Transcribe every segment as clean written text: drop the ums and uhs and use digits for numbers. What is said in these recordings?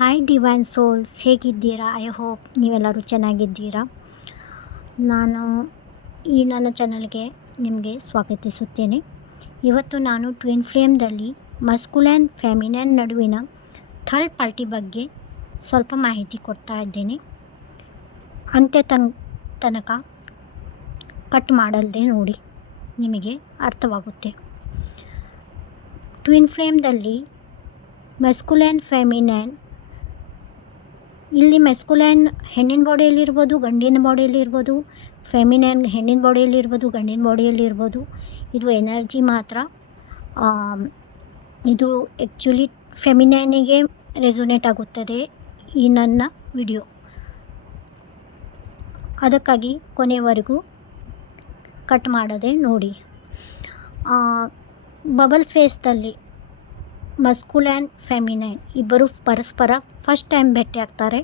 Hi divine souls, ಹೇಗಿದ್ದೀರಾ? I hope ನೀವೆಲ್ಲರೂ ಚೆನ್ನಾಗಿದ್ದೀರಾ. ನಾನು ಈ ನನ್ನ ಚಾನಲ್ಗೆ ನಿಮಗೆ ಸ್ವಾಗತಿಸುತ್ತೇನೆ. ಇವತ್ತು ನಾನು ಟ್ವಿನ್ ಫ್ಲೇಮ್ದಲ್ಲಿ ಮಸ್ಕುಲೈನ್ ಫೆಮಿನೈನ್ ನಡುವಿನ ಥರ್ಡ್ ಪಾರ್ಟಿ ಬಗ್ಗೆ ಸ್ವಲ್ಪ ಮಾಹಿತಿ ಕೊಡ್ತಾ ಇದ್ದೇನೆ. ಅಂತ್ಯ ತನಕ ಕಟ್ ಮಾಡಲ್ದೆ ನೋಡಿ, ನಿಮಗೆ ಅರ್ಥವಾಗುತ್ತೆ. ಟ್ವಿನ್ ಫ್ಲೇಮ್ದಲ್ಲಿ ಮಸ್ಕುಲೈನ್ ಫೆಮಿನೈನ್, ಇಲ್ಲಿ ಮೆಸ್ಕುಲೈನ್ ಹೆಣ್ಣಿನ ಬಾಡಿಯಲ್ಲಿರ್ಬೋದು, ಗಂಡಿನ ಬಾಡಿಯಲ್ಲಿರ್ಬೋದು. ಫೆಮಿನೈನ್ ಹೆಣ್ಣಿನ ಬಾಡಿಯಲ್ಲಿರ್ಬೋದು, ಗಂಡಿನ ಬಾಡಿಯಲ್ಲಿರ್ಬೋದು. ಇದು ಎನರ್ಜಿ ಮಾತ್ರ. ಇದು ಆ್ಯಕ್ಚುಲಿ ಫೆಮಿನೈನಿಗೆ ರೆಸೊನೇಟ್ ಆಗುತ್ತದೆ ಈ ನನ್ನ ವಿಡಿಯೋ. ಅದಕ್ಕಾಗಿ ಕೊನೆಯವರೆಗೂ ಕಟ್ ಮಾಡದೆ ನೋಡಿ. ಬಬಲ್ ಫೇಸ್ದಲ್ಲಿ ಮಸ್ಕುಲೈನ್ ಫೆಮಿನೈನ್ ಇಬ್ಬರು ಪರಸ್ಪರ ಫಸ್ಟ್ ಟೈಮ್ ಭೇಟಿ ಆಗ್ತಾರೆ.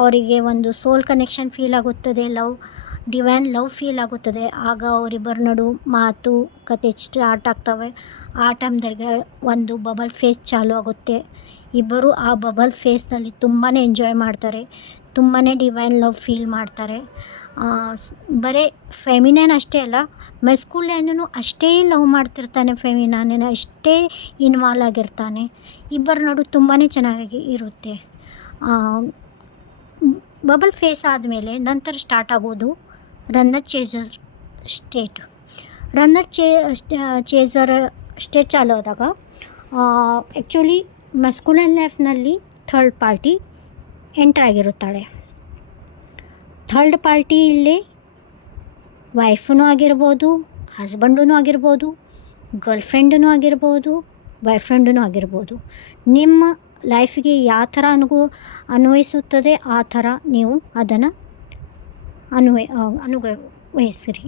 ಅವರಿಗೆ ಒಂದು ಸೋಲ್ ಕನೆಕ್ಷನ್ ಫೀಲ್ ಆಗುತ್ತದೆ, ಡಿವೈನ್ ಲವ್ ಫೀಲ್ ಆಗುತ್ತದೆ. ಆಗ ಅವರಿಬ್ಬರ ನಡು ಮಾತು ಕತೆ ಸ್ಟಾರ್ಟ್ ಆಗ್ತವೆ. ಆ ಟೈಮ್ದಾಗ ಒಂದು ಬಬಲ್ ಫೇಸ್ ಚಾಲು ಆಗುತ್ತೆ. ಇಬ್ಬರು ಆ ಬಬಲ್ ಫೇಸ್ನಲ್ಲಿ ತುಂಬಾ ಎಂಜಾಯ್ ಮಾಡ್ತಾರೆ, ತುಂಬಾ ಡಿವೈನ್ ಲವ್ ಫೀಲ್ ಮಾಡ್ತಾರೆ. ಬರೀ ಫೆಮಿನೈನ್ ಅಷ್ಟೇ ಅಲ್ಲ, ಮೆಸ್ಕುಲೈನೂ ಅಷ್ಟೇ ಲವ್ ಮಾಡ್ತಿರ್ತಾನೆ, ಫೆಮಿನೈನ್ ಅಷ್ಟೇ ಇನ್ವಾಲ್ವ್ ಆಗಿರ್ತಾನೆ. ಇಬ್ಬರ ನಡು ತುಂಬಾ ಚೆನ್ನಾಗಿ ಇರುತ್ತೆ. ಬಬಲ್ ಫೇಸ್ ಆದಮೇಲೆ ನಂತರ ಸ್ಟಾರ್ಟ್ ಆಗೋದು runner chaser state. Runner chaser state ಚಾಲು ಆದಾಗ ಆ್ಯಕ್ಚುಲಿ ಮಸ್ಕುಲೈನ್ ಲೈಫ್ನಲ್ಲಿ ಥರ್ಡ್ ಪಾರ್ಟಿ ಎಂಟರ್ ಆಗಿರುತ್ತಾಳೆ. ಥರ್ಡ್ ಪಾರ್ಟಿ ಇಲ್ಲಿ ವೈಫೂ ಆಗಿರ್ಬೋದು, ಹಸ್ಬೆಂಡೂ ಆಗಿರ್ಬೋದು, ಗರ್ಲ್ ಫ್ರೆಂಡೂ ಆಗಿರ್ಬೋದು, ಬಾಯ್ ಫ್ರೆಂಡೂ ಆಗಿರ್ಬೋದು. ನಿಮ್ಮ ಲೈಫಿಗೆ ಯಾವ ಥರ ಅನ್ವಯಿಸುತ್ತದೆ ಆ ಥರ ನೀವು ಅದನ್ನು ಅನುವಯಿಸಿರಿ.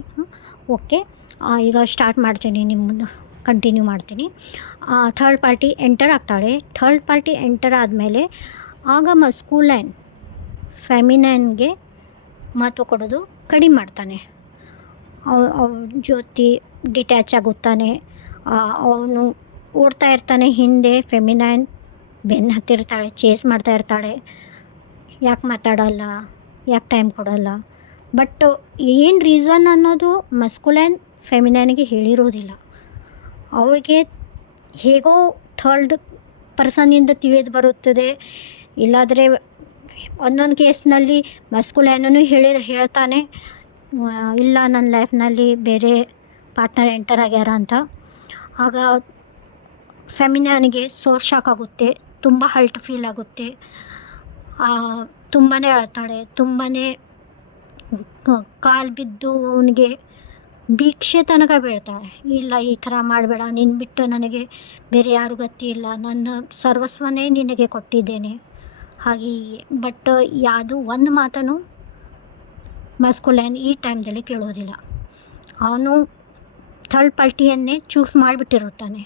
ಓಕೆ, ಈಗ ಸ್ಟಾರ್ಟ್ ಮಾಡ್ತೀನಿ, ನಿಮ್ಮನ್ನು ಕಂಟಿನ್ಯೂ ಮಾಡ್ತೀನಿ. ಥರ್ಡ್ ಪಾರ್ಟಿ ಎಂಟರ್ ಆಗ್ತಾಳೆ. ಥರ್ಡ್ ಪಾರ್ಟಿ ಎಂಟರ್ ಆದಮೇಲೆ ಆಗ ಮಸ್ಕುಲೈನ್ ಫೆಮಿನೈನ್ಗೆ ಮಹತ್ವ ಕೊಡೋದು ಕಡಿಮೆ ಮಾಡ್ತಾನೆ. ಅವ್ರ ಜೊತೆ ಡಿಟ್ಯಾಚ್ ಆಗುತ್ತಾನೆ. ಅವನು ಓಡ್ತಾ ಇರ್ತಾನೆ ಹಿಂದೆ, ಫೆಮಿನೈನ್ ಬೆನ್ನು ಹತ್ತಿರ್ತಾಳೆ, ಚೇಸ್ ಮಾಡ್ತಾ ಇರ್ತಾಳೆ. ಯಾಕೆ ಮಾತಾಡಲ್ಲ, ಯಾಕೆ ಟೈಮ್ ಕೊಡಲ್ಲ. ಬಟ್ ಏನು ರೀಸನ್ ಅನ್ನೋದು ಮಸ್ಕುಲೈನ್ ಫೆಮಿನೈನ್ಗೆ ಹೇಳಿರೋದಿಲ್ಲ. ಅವಳಿಗೆ ಹೇಗೋ ಥರ್ಡ್ ಪರ್ಸನ್ನಿಂದ ತಿಳಿದು ಬರುತ್ತದೆ. ಇಲ್ಲಾದರೆ ಒಂದೊಂದು ಕೇಸ್ನಲ್ಲಿ ಮಸ್ಕುಲೈನೂ ಹೇಳ್ತಾನೆ, ಇಲ್ಲ ನನ್ನ ಲೈಫ್ನಲ್ಲಿ ಬೇರೆ ಪಾರ್ಟ್ನರ್ ಎಂಟರ್ ಆಗ್ಯಾರ ಅಂತ. ಆಗ ಫೆಮಿನೈನ್ಗೆ ಸೋರ್ ಶಾಕ್ ಆಗುತ್ತೆ, ತುಂಬ ಹರ್ಟ್ ಫೀಲ್ ಆಗುತ್ತೆ. ತುಂಬಾ ಅಳ್ತಾಳೆ, ತುಂಬಾ ಕಾಲು ಬಿದ್ದು ಅವನಿಗೆ ಭಿಕ್ಷೆ ತನಕ ಬೀಳ್ತಾಳೆ. ಇಲ್ಲ, ಈ ಥರ ಮಾಡಬೇಡ, ನಿನ್ನ ಬಿಟ್ಟು ನನಗೆ ಬೇರೆ ಯಾರು ಗತಿ ಇಲ್ಲ, ನನ್ನ ಸರ್ವಸ್ವನೇ ನಿನಗೆ ಕೊಟ್ಟಿದ್ದೇನೆ, ಹಾಗೆ. ಬಟ್ ಯಾವುದು ಒಂದು ಮಾತನ್ನು ಮಸ್ಕುಲೈನ್ ಈ ಟೈಮ್ದಲ್ಲಿ ಕೇಳೋದಿಲ್ಲ. ಅವನು ಥರ್ಡ್ ಪಾರ್ಟಿಯನ್ನೇ ಚೂಸ್ ಮಾಡಿಬಿಟ್ಟಿರುತ್ತಾನೆ.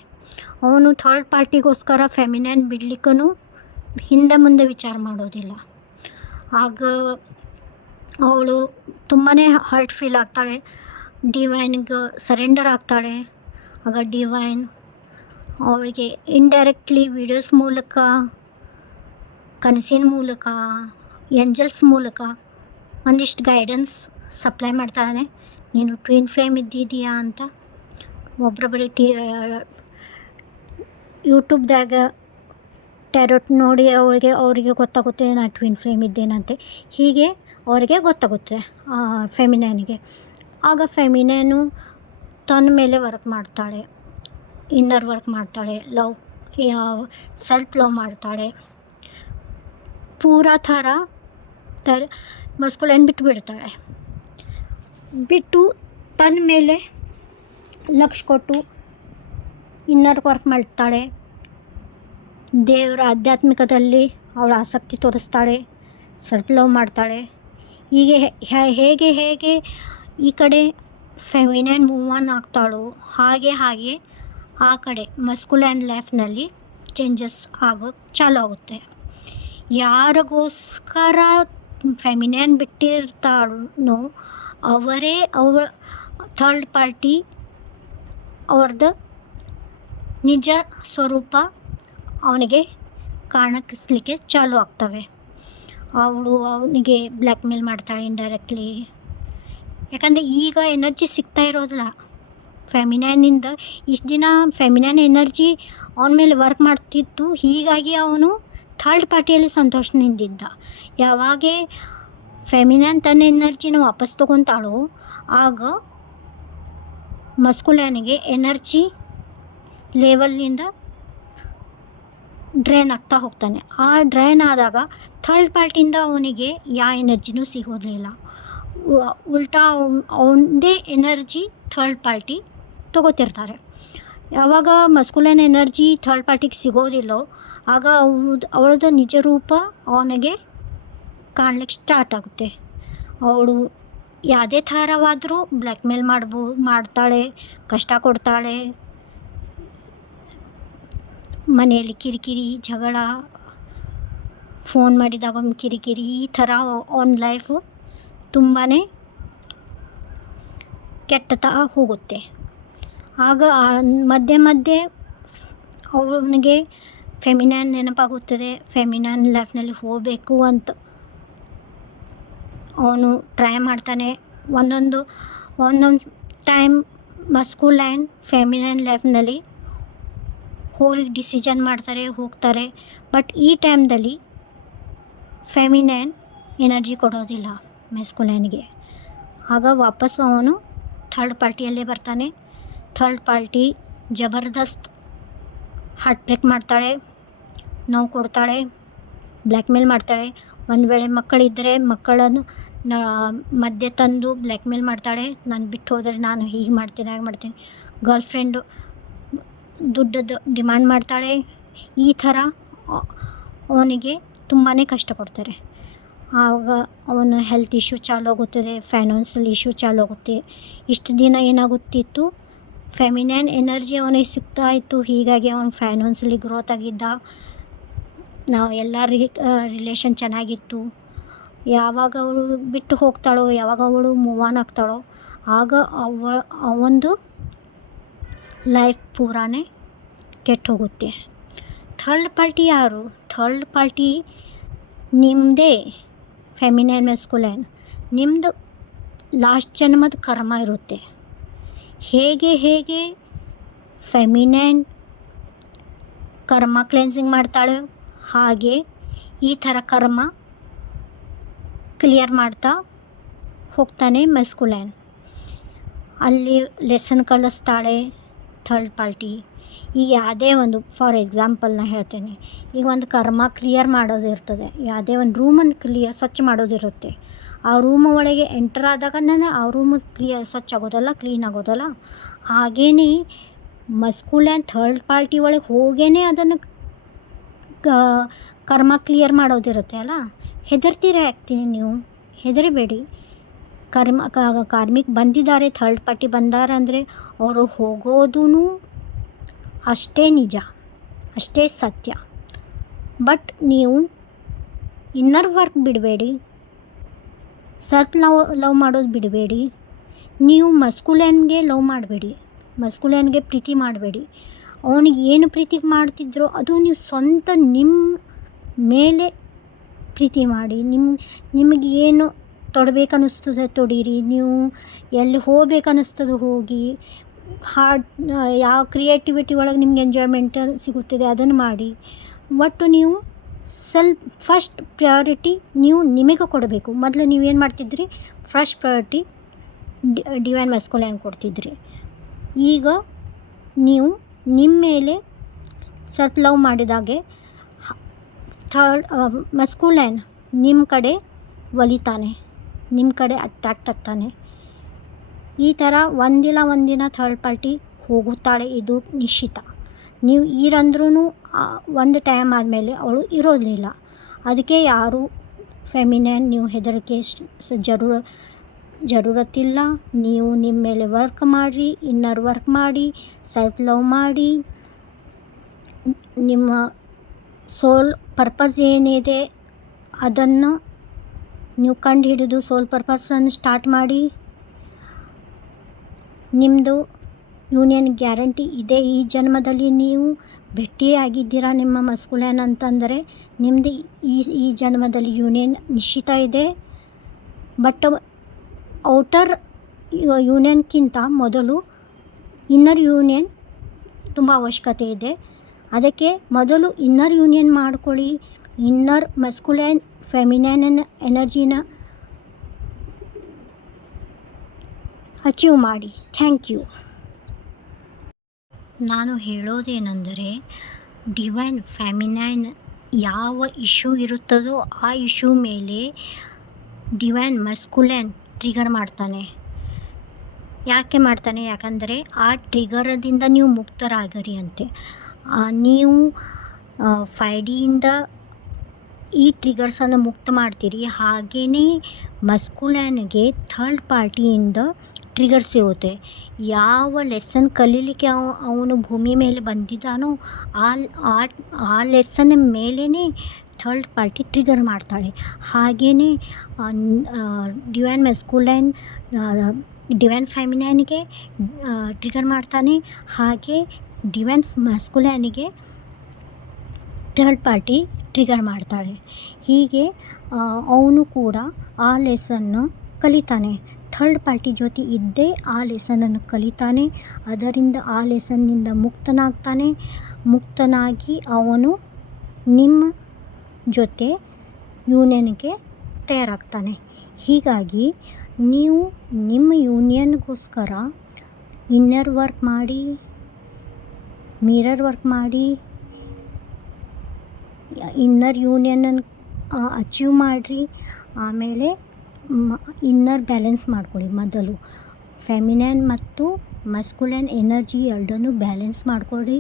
ಅವನು ಥರ್ಡ್ ಪಾರ್ಟಿಗೋಸ್ಕರ ಫೆಮಿನೈನ್ ಬಿಡ್ಲಿಕ್ಕೂ ಹಿಂದೆ ಮುಂದೆ ವಿಚಾರ ಮಾಡೋದಿಲ್ಲ. ಆಗ ಅವಳು ತುಂಬಾ ಹರ್ಟ್ ಫೀಲ್ ಆಗ್ತಾಳೆ, ಡಿವೈನ್ಗೆ ಸರೆಂಡರ್ ಆಗ್ತಾಳೆ. ಆಗ ಡಿವೈನ್ ಅವಳಿಗೆ ಇಂಡೈರೆಕ್ಟ್ಲಿ ವಿಡಿಯೋಸ್ ಮೂಲಕ, ಕನಸಿನ ಮೂಲಕ, ಏಂಜಲ್ಸ್ ಮೂಲಕ ಒಂದಿಷ್ಟು ಗೈಡೆನ್ಸ್ ಸಪ್ಲೈ ಮಾಡ್ತಾನೆ. ನೀನು ಟ್ವಿನ್ ಫ್ಲೇಮ್ ಇದ್ದಿದೆಯಾ ಅಂತ. ಒಬ್ಬೊಬ್ಬರಿಗೆ ಯೂಟ್ಯೂಬ್ದಾಗ ಟ್ಯಾರೋಟ್ ನೋಡಿ ಅವರಿಗೆ ಗೊತ್ತಾಗುತ್ತೆ ನಾನು ಟ್ವಿನ್ ಫ್ಲೇಮ್ ಇದ್ದೇನಂತೆ. ಹೀಗೆ ಅವರಿಗೆ ಗೊತ್ತಾಗುತ್ತೆ ಫೆಮಿನೈನಿಗೆ. ಆಗ ಫೆಮಿನೈನು ತನ್ನ ಮೇಲೆ ವರ್ಕ್ ಮಾಡ್ತಾಳೆ, ಇನ್ನರ್ ವರ್ಕ್ ಮಾಡ್ತಾಳೆ, ಸೆಲ್ಫ್ ಲವ್ ಮಾಡ್ತಾಳೆ. ಪೂರಾ ಥರ ಮಸ್ಕುಲೈನ್ ಬಿಡ್ತಾಳೆ. ಬಿಟ್ಟು ತನ್ನ ಮೇಲೆ ಲಕ್ಷ ಕೊಟ್ಟು ಇನ್ನರ್ ವರ್ಕ್ ಮಾಡ್ತಾಳೆ. ದೇವರ ಆಧ್ಯಾತ್ಮಿಕದಲ್ಲಿ ಅವಳ ಆಸಕ್ತಿ ತೋರಿಸ್ತಾಳೆ, ಸೆಲ್ಫ್ ಲವ್ ಮಾಡ್ತಾಳೆ. ಹೀಗೆ ಹೇಗೆ ಈ ಕಡೆ ಫೆಮಿನೈನ್ ಮೂವ್ ಆನ್ ಆಗ್ತಾಳೋ ಹಾಗೆ ಆ ಕಡೆ ಮಸ್ಕುಲೈನ್ ಲೈಫ್ನಲ್ಲಿ ಚೇಂಜಸ್ ಆಗೋಕ್ಕೆ ಚಾಲು ಆಗುತ್ತೆ. ಯಾರಿಗೋಸ್ಕರ ಫೆಮಿನೈನ್ ಬಿಟ್ಟಿರ್ತಾಳೋ ಅವರೇ ಥರ್ಡ್ ಪಾರ್ಟಿ ಅವ್ರದ್ದು ನಿಜ ಸ್ವರೂಪ ಅವನಿಗೆ ಕಾಣಿಸ್ಲಿಕ್ಕೆ ಚಾಲು ಆಗ್ತವೆ. ಅವನಿಗೆ ಬ್ಲ್ಯಾಕ್ ಮೇಲ್ ಮಾಡ್ತಾಳೆ ಇಂಡೈರೆಕ್ಟ್ಲಿ. ಯಾಕಂದರೆ ಈಗ ಎನರ್ಜಿ ಸಿಗ್ತಾ ಇರೋದಿಲ್ಲ ಫೆಮಿನ್ಯಾನಿಂದ. ಇಷ್ಟು ದಿನ ಫೆಮಿನ್ಯಾನ್ ಎನರ್ಜಿ ಅವನ ಮೇಲೆ ವರ್ಕ್ ಮಾಡ್ತಿತ್ತು. ಹೀಗಾಗಿ ಅವನು ಥರ್ಡ್ ಪಾರ್ಟಿಯಲ್ಲಿ ಸಂತೋಷದಿಂದಿದ್ದ. ಯಾವಾಗ ಫೆಮಿನ್ಯಾನ್ ತನ್ನ ಎನರ್ಜಿನ ವಾಪಸ್ ತೊಗೊತಾಳೋ ಆಗ ಮಸ್ಕುಲ್ಯಾನಿಗೆ ಎನರ್ಜಿ ಲೆವೆಲ್ನಿಂದ ಡ್ರೈನ್ ಆಗ್ತಾ ಹೋಗ್ತಾನೆ. ಆ ಡ್ರೈನ್ ಆದಾಗ ಥರ್ಡ್ ಪಾರ್ಟಿಯಿಂದ ಅವನಿಗೆ ಯಾವ ಎನರ್ಜಿನೂ ಸಿಗೋದಿಲ್ಲ. ಉಲ್ಟಾ ಅವನದೇ ಎನರ್ಜಿ ಥರ್ಡ್ ಪಾರ್ಟಿ ತೊಗೋತಿರ್ತಾರೆ. ಯಾವಾಗ ಮಸ್ಕುಲೈನ್ ಎನರ್ಜಿ ಥರ್ಡ್ ಪಾರ್ಟಿಗೆ ಸಿಗೋದಿಲ್ಲೋ ಆಗ ಅವಳದು ನಿಜ ರೂಪ ಅವನಿಗೆ ಕಾಣ್ಲಿಕ್ಕೆ ಸ್ಟಾರ್ಟ್ ಆಗುತ್ತೆ. ಅವಳು ಯಾವುದೇ ಥರವಾದರೂ ಬ್ಲ್ಯಾಕ್ ಮೇಲ್ ಮಾಡ್ತಾಳೆ, ಕಷ್ಟ ಕೊಡ್ತಾಳೆ, ಮನೆಯಲ್ಲಿ ಕಿರಿಕಿರಿ, ಜಗಳ, ಫೋನ್ ಮಾಡಿದಾಗ ಒಂದು ಕಿರಿಕಿರಿ, ಈ ಥರ ಅವನ ಲೈಫು ತುಂಬಾ ಕೆಟ್ಟತಾ ಹೋಗುತ್ತೆ. ಆಗ ಮಧ್ಯೆ ಮಧ್ಯೆ ಅವನಿಗೆ ಫೆಮಿನ್ಯಾನ್ ನೆನಪಾಗುತ್ತದೆ. ಫೆಮಿನ್ಯಾನ್ ಲೈಫ್ನಲ್ಲಿ ಹೋಗಬೇಕು ಅಂತ ಅವನು ಟ್ರೈ ಮಾಡ್ತಾನೆ. ಒಂದೊಂದು ಟೈಮ್ ಮಸ್ಕುಲೈನ್ ಫೆಮಿನ್ಯಾನ್ ಲೈಫ್ನಲ್ಲಿ ಹೋಗಿ ಡಿಸಿಷನ್ ಮಾಡ್ತಾರೆ, ಹೋಗ್ತಾರೆ. ಬಟ್ ಈ ಟೈಮ್ದಲ್ಲಿ ಫೆಮಿನ್ಯಾನ್ ಎನರ್ಜಿ ಕೊಡೋದಿಲ್ಲ ಮಸ್ಕುಲೈನ್ಗೆ. ಆಗ ವಾಪಸ್ ಅವನು ಥರ್ಡ್ ಪಾರ್ಟಿಯಲ್ಲೇ ಬರ್ತಾನೆ. ಥರ್ಡ್ ಪಾರ್ಟಿ ಜಬರ್ದಸ್ತ್ ಹಾರ್ಟ್ ಬ್ರೇಕ್ ಮಾಡ್ತಾಳೆ, ನೋವು ಕೊಡ್ತಾಳೆ, ಬ್ಲ್ಯಾಕ್ ಮೇಲ್ ಮಾಡ್ತಾಳೆ. ಒಂದು ವೇಳೆ ಮಕ್ಕಳಿದ್ದರೆ ಮಕ್ಕಳನ್ನು ಮಧ್ಯೆ ತಂದು ಬ್ಲ್ಯಾಕ್ ಮೇಲ್ ಮಾಡ್ತಾಳೆ. ನಾನು ಬಿಟ್ಟು ಹೋದರೆ ನಾನು ಹೀಗೆ ಮಾಡ್ತೀನಿ, ಹಾಗೆ ಮಾಡ್ತೀನಿ. ಗರ್ಲ್ ಫ್ರೆಂಡು ದುಡ್ಡದು ಡಿಮ್ಯಾಂಡ್ ಮಾಡ್ತಾಳೆ. ಈ ಥರ ಅವನಿಗೆ ತುಂಬಾ ಕಷ್ಟಪಡ್ತಾರೆ. ಆಗ ಅವನ ಹೆಲ್ತ್ ಇಶ್ಯೂ ಚಾಲು ಆಗುತ್ತದೆ, ಫೈನಾನ್ಷಿಯಲ್ ಇಶ್ಯೂ ಚಾಲು ಆಗುತ್ತೆ. ಇಷ್ಟು ದಿನ ಏನಾಗುತ್ತಿತ್ತು, ಫೆಮಿನ್ಯಾನ್ ಎನರ್ಜಿ ಅವನಿಗೆ ಸಿಗ್ತಾ ಇತ್ತು. ಹೀಗಾಗಿ ಅವನು ಫೈನಾನ್ಷಿಯಲಿ ಗ್ರೋತ್ ಆಗಿದ್ದ. ನಾವು ಎಲ್ಲ ರಿಲೇಷನ್ ಚೆನ್ನಾಗಿತ್ತು. ಯಾವಾಗ ಅವಳು ಬಿಟ್ಟು ಹೋಗ್ತಾಳೋ, ಯಾವಾಗ ಅವಳು ಮೂವ್ ಆನ್ ಆಗ್ತಾಳೋ ಆಗ ಅವನದು ಲೈಫ್ ಪೂರಾನೇ ಕೆಟ್ಟು ಹೋಗುತ್ತೆ. ಥರ್ಡ್ ಪಾರ್ಟಿ ಯಾರು? ಥರ್ಡ್ ಪಾರ್ಟಿ ನಿಮ್ಮದೇ ಫೆಮಿನ್ಯಾನ್ ಮಸ್ಕುಲೈನ್, ನಿಮ್ಮದು ಲಾಸ್ಟ್ ಜನ್ಮದ ಕರ್ಮ ಇರುತ್ತೆ. ಹೇಗೆ ಫೆಮಿನ್ಯಾನ್ ಕರ್ಮ ಕ್ಲೆನ್ಸಿಂಗ್ ಮಾಡ್ತಾಳೆ, ಹಾಗೆ ಈ ಥರ ಕರ್ಮ ಕ್ಲಿಯರ್ ಮಾಡ್ತಾ ಹೋಗ್ತಾನೆ ಮಸ್ಕುಲೈನ್. ಅಲ್ಲಿ ಲೆಸನ್ ಕಲಿಸ್ತಾಳೆ ಥರ್ಡ್ ಪಾರ್ಟಿ. ಈಗ ಯಾವುದೇ ಒಂದು ಫಾರ್ ಎಕ್ಸಾಂಪಲ್ ನಾನು ಹೇಳ್ತೇನೆ, ಈಗ ಒಂದು ಕರ್ಮ ಕ್ಲಿಯರ್ ಮಾಡೋದಿರ್ತದೆ. ಯಾವುದೇ ಒಂದು ರೂಮನ್ನು ಸ್ವಚ್ಛ ಮಾಡೋದಿರುತ್ತೆ. ಆ ರೂಮ್ ಒಳಗೆ ಎಂಟರ್ ಆದಾಗ ಆ ರೂಮು ಸ್ವಚ್ಛ ಆಗೋದಲ್ಲ, ಕ್ಲೀನ್ ಆಗೋದಲ್ಲ. ಹಾಗೇ ಮಸ್ಕುಲೈನ್ ಥರ್ಡ್ ಪಾರ್ಟಿ ಒಳಗೆ ಹೋಗೇ ಅದನ್ನು ಕರ್ಮ ಕ್ಲಿಯರ್ ಮಾಡೋದಿರುತ್ತೆ ಅಲ್ಲ. ಹೆದರ್ತೀರ ಆಗ್ತೀನಿ ನೀವು? ಹೆದರಬೇಡಿ. ಕಾರ್ಮಿಕ್ ಬಂದಿದ್ದಾರೆ, ಥರ್ಡ್ ಪಾರ್ಟಿ ಬಂದಾರೆ ಅಂದರೆ ಅವರು ಹೋಗೋದೂ ಅಷ್ಟೇ ನಿಜ, ಅಷ್ಟೇ ಸತ್ಯ. ಬಟ್ ನೀವು ಇನ್ನರ್ ವರ್ಕ್ ಬಿಡಬೇಡಿ, ಸೆಲ್ಫ್ ಲವ್ ಮಾಡೋದು ಬಿಡಬೇಡಿ. ನೀವು ಮಸ್ಕುಲೈನ್ಗೆ ಲವ್ ಮಾಡಬೇಡಿ, ಮಸ್ಕುಲೈನ್ಗೆ ಪ್ರೀತಿ ಮಾಡಬೇಡಿ. ಅವನಿಗೆ ಏನು ಪ್ರೀತಿ ಮಾಡ್ತಿದ್ರೋ ಅದು ನೀವು ಸ್ವಂತ ನಿಮ್ಮ ಮೇಲೆ ಪ್ರೀತಿ ಮಾಡಿ. ನಿಮಗೆ ಏನು ತೊಡಬೇಕನ್ನಿಸ್ತದೆ ತೊಡೀರಿ, ನೀವು ಎಲ್ಲಿ ಹೋಗ್ಬೇಕನ್ನಿಸ್ತದೆ ಹೋಗಿ. ಯಾವ ಕ್ರಿಯೇಟಿವಿಟಿ ಒಳಗೆ ನಿಮ್ಗೆ ಎಂಜಾಯ್ಮೆಂಟ್ ಸಿಗುತ್ತದೆ ಅದನ್ನು ಮಾಡಿ. ಒಟ್ಟು ನೀವು ಫಸ್ಟ್ ಪ್ರಯಾರಿಟಿ ನೀವು ನಿಮಗೆ ಕೊಡಬೇಕು. ಮೊದಲು ನೀವೇನು ಮಾಡ್ತಿದ್ರಿ, ಫಸ್ಟ್ ಪ್ರಯಾರಿಟಿ ಡಿವೈನ್ ಮಸ್ಕುಲೈನ್ ಕೊಡ್ತಿದ್ರಿ. ಈಗ ನೀವು ನಿಮ್ಮ ಮೇಲೆ ಸೆಲ್ಫ್ ಲವ್ ಮಾಡಿದಾಗೆ ಥರ್ಡ್ ಮಸ್ಕುಲೈನ್ ನಿಮ್ಮ ಕಡೆ ಒಲಿತಾನೆ, ನಿಮ್ಮ ಕಡೆ ಅಟ್ರಾಕ್ಟ್ ಆಗ್ತಾನೆ. ಈ ಥರ ಒಂದಿಲ್ಲ ಒಂದಿನ ಥರ್ಡ್ ಪಾರ್ಟಿ ಹೋಗುತ್ತಾಳೆ, ಇದು ನಿಶ್ಚಿತ. ನೀವು ಇರಂದ್ರೂ ಒಂದು ಟೈಮ್ ಆದಮೇಲೆ ಅವಳು ಇರೋದಿಲ್ಲ. ಅದಕ್ಕೆ ಯಾರು ಫೆಮಿನ್ಯಾನ್ ನೀವು ಹೆದರಿಕೆ ಜರೂರತ್ತಿಲ್ಲ. ನೀವು ನಿಮ್ಮ ಮೇಲೆ ವರ್ಕ್ ಮಾಡಿರಿ, ಇನ್ನರ್ ವರ್ಕ್ ಮಾಡಿ, ಸೆಲ್ಫ್ ಲವ್ ಮಾಡಿ. ನಿಮ್ಮ ಸೋಲ್ ಪರ್ಪಸ್ ಏನಿದೆ ಅದನ್ನು ನೀವು ಕಂಡು ಹಿಡಿದು ಸೋಲ್ ಪರ್ಪಸನ್ನು ಸ್ಟಾರ್ಟ್ ಮಾಡಿ. ನಿಮ್ಮದು ಯೂನಿಯನ್ ಗ್ಯಾರಂಟಿ ಇದೆ. ಈ ಜನ್ಮದಲ್ಲಿ ನೀವು ಭೇಟಿಯಾಗಿದ್ದೀರಾ ನಿಮ್ಮ ಮಸ್ಕುಲೈನ್ ಅಂತಂದರೆ ನಿಮ್ಮದು ಈ ಜನ್ಮದಲ್ಲಿ ಯೂನಿಯನ್ ನಿಶ್ಚಿತ ಇದೆ. ಬಟ್ ಔಟರ್ ಯೂನಿಯನ್ಗಿಂತ ಮೊದಲು ಇನ್ನರ್ ಯೂನಿಯನ್ ತುಂಬ ಅವಶ್ಯಕತೆ ಇದೆ. ಅದಕ್ಕೆ ಮೊದಲು ಇನ್ನರ್ ಯೂನಿಯನ್ ಮಾಡ್ಕೊಳ್ಳಿ. ಇನ್ನರ್ ಮಸ್ಕುಲೈನ್ ಫೆಮಿನೈನ್ ಎನರ್ಜಿನ ಅಚೀವ್ ಮಾಡಿ. Thank you. ನಾನು ಹೇಳೋದೇನೆಂದರೆ, ಡಿವೈನ್ ಫೆಮಿನೈನ್ ಯಾವ ಇಶ್ಯೂ ಇರುತ್ತದೋ ಆ ಇಶ್ಯೂ ಮೇಲೆ ಡಿವೈನ್ ಮಸ್ಕುಲೈನ್ ಟ್ರಿಗರ್ ಮಾಡ್ತಾನೆ. ಯಾಕೆ ಮಾಡ್ತಾನೆ? ಯಾಕಂದರೆ ಆ ಟ್ರಿಗರದಿಂದ ನೀವು ಮುಕ್ತರಾಗರಿ ಅಂತೆ. ನೀವು 5Dಯಿಂದ ಈ ಟ್ರಿಗರ್ಸನ್ನು ಮುಕ್ತ ಮಾಡ್ತೀರಿ. ಹಾಗೆಯೇ ಮಸ್ಕುಲೈನ್ಗೆ ಥರ್ಡ್ ಪಾರ್ಟಿಯಿಂದ ಟ್ರಿಗರ್ಸ್ ಇರುತ್ತೆ. ಯಾವ ಲೆಸನ್ ಕಲೀಲಿಕ್ಕೆ ಅವನು ಭೂಮಿ ಮೇಲೆ ಬಂದಿದ್ದಾನೋ ಆ ಲೆಸನ್ ಮೇಲೇ ಥರ್ಡ್ ಪಾರ್ಟಿ ಟ್ರಿಗರ್ ಮಾಡ್ತಾಳೆ. ಹಾಗೆಯೇ ಡಿವೈನ್ ಮಸ್ಕುಲೈನ್ ಡಿವೈನ್ ಫೆಮಿನೈನ್ಗೆ ಟ್ರಿಗರ್ ಮಾಡ್ತಾನೆ. ಹಾಗೆ ಡಿವೈನ್ ಮಸ್ಕುಲೈನಿಗೆ ಥರ್ಡ್ ಪಾರ್ಟಿ ಟ್ರಿಗರ್ ಮಾಡ್ತಾಳೆ. ಹೀಗೆ ಅವನು ಕೂಡ ಆ ಲೆಸನ್ನು ಕಲಿತಾನೆ. ಥರ್ಡ್ ಪಾರ್ಟಿ ಜೊತೆ ಇದ್ದೇ ಆ ಲೆಸನನ್ನು ಕಲಿತಾನೆ. ಅದರಿಂದ ಆ ಲೆಸನ್ನಿಂದ ಮುಕ್ತನಾಗ್ತಾನೆ. ಮುಕ್ತನಾಗಿ ಅವನು ನಿಮ್ಮ ಜೊತೆ ಯೂನಿಯನ್ಗೆ ತಯಾರಾಗ್ತಾನೆ. ಹೀಗಾಗಿ ನೀವು ನಿಮ್ಮ ಯೂನಿಯನ್ಗೋಸ್ಕರ ಇನ್ನರ್ ವರ್ಕ್ ಮಾಡಿ, ಮಿರರ್ ವರ್ಕ್ ಮಾಡಿ, ಇನ್ನರ್ ಯೂನಿಯನನ್ನು ಅಚೀವ್ ಮಾಡಿರಿ. ಆಮೇಲೆ ಇನ್ನರ್ ಬ್ಯಾಲೆನ್ಸ್ ಮಾಡ್ಕೊಳ್ಳಿ. ಮೊದಲು ಫೆಮಿನೈನ್ ಮತ್ತು ಮಸ್ಕುಲೈನ್ ಎನರ್ಜಿ ಎರಡನ್ನೂ ಬ್ಯಾಲೆನ್ಸ್ ಮಾಡ್ಕೊಳ್ಳಿ.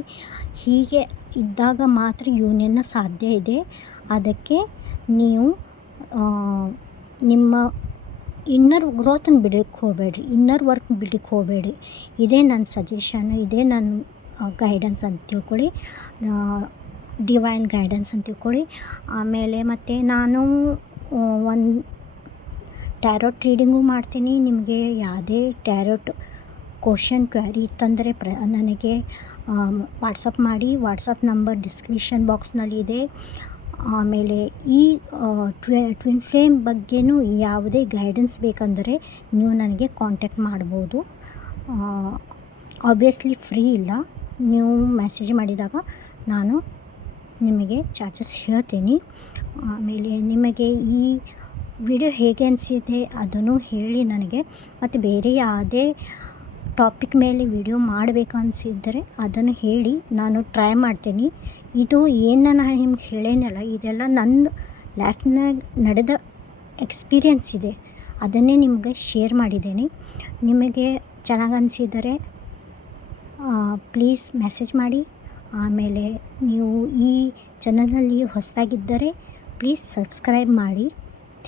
ಹೀಗೆ ಇದ್ದಾಗ ಮಾತ್ರ ಯೂನಿಯನ್ನ ಸಾಧ್ಯ ಇದೆ. ಅದಕ್ಕೆ ನೀವು ನಿಮ್ಮ ಇನ್ನರ್ ಗ್ರೋತನ್ನು ಬಿಡಕ್ಕೆ ಹೋಗಬೇಡ್ರಿ, ಇನ್ನರ್ ವರ್ಕ್ ಬಿಡಕ್ಕೆ ಹೋಗಬೇಡಿ. ಇದೇ ನನ್ನ ಸಜೆಷನ್, ಇದೇ ನನ್ನ ಗೈಡೆನ್ಸ್ ಅಂತ ತಿಳ್ಕೊಳ್ಳಿ, ಡಿವೈನ್ ಗೈಡೆನ್ಸ್ ಅಂತ ತಿಳ್ಕೊಳ್ಳಿ. ಆಮೇಲೆ ಮತ್ತು ನಾನು ಒಂದು ಟ್ಯಾರೋಟ್ ರೀಡಿಂಗು ಮಾಡ್ತೀನಿ. ನಿಮಗೆ ಯಾವುದೇ ಟ್ಯಾರೋಟ್ ಕ್ವಶನ್ ಕ್ವೆರಿ ಇತ್ತಂದರೆ ನನಗೆ ವಾಟ್ಸಪ್ ಮಾಡಿ. ವಾಟ್ಸಪ್ ನಂಬರ್ ಡಿಸ್ಕ್ರಿಪ್ಷನ್ ಬಾಕ್ಸ್ನಲ್ಲಿ ಇದೆ. ಆಮೇಲೆ ಈ ಟ್ವಿನ್ ಫ್ಲೇಮ್ ಬಗ್ಗೆನೂ ಯಾವುದೇ ಗೈಡೆನ್ಸ್ ಬೇಕಂದರೆ ನೀವು ನನಗೆ ಕಾಂಟ್ಯಾಕ್ಟ್ ಮಾಡ್ಬೋದು. ಆಬ್ವಿಯಸ್ಲಿ ಫ್ರೀ ಇಲ್ಲ. ನೀವು ಮೆಸೇಜ್ ಮಾಡಿದಾಗ ನಾನು ನಿಮಗೆ ಚಾರ್ಜಸ್ ಹೇಳ್ತೀನಿ. ಆಮೇಲೆ ನಿಮಗೆ ಈ ವಿಡಿಯೋ ಹೇಗೆ ಅನಿಸಿದೆ ಅದನ್ನು ಹೇಳಿ ನನಗೆ. ಮತ್ತು ಬೇರೆ ಯಾವುದೇ ಟಾಪಿಕ್ ಮೇಲೆ ವಿಡಿಯೋ ಮಾಡಬೇಕು ಅನಿಸಿದರೆ ಅದನ್ನು ಹೇಳಿ, ನಾನು ಟ್ರೈ ಮಾಡ್ತೀನಿ. ಇದು ಏನು ನಾನು ನಿಮ್ಗೆ ಹೇಳೇನಲ್ಲ, ಇದೆಲ್ಲ ನನ್ನ ಲೈಫ್ನಾಗ ನಡೆದ ಎಕ್ಸ್ಪೀರಿಯನ್ಸ್ ಇದೆ. ಅದನ್ನೇ ನಿಮಗೆ ಶೇರ್ ಮಾಡಿದ್ದೀನಿ. ನಿಮಗೆ ಚೆನ್ನಾಗಿ ಅನಿಸಿದರೆ ಪ್ಲೀಸ್ ಮೆಸೇಜ್ ಮಾಡಿ. ಆಮೇಲೆ ನೀವು ಈ ಚಾನಲಲ್ಲಿ ಹೊಸದಾಗಿದ್ದರೆ ಪ್ಲೀಸ್ ಸಬ್ಸ್ಕ್ರೈಬ್ ಮಾಡಿ.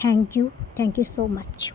Thank you so much.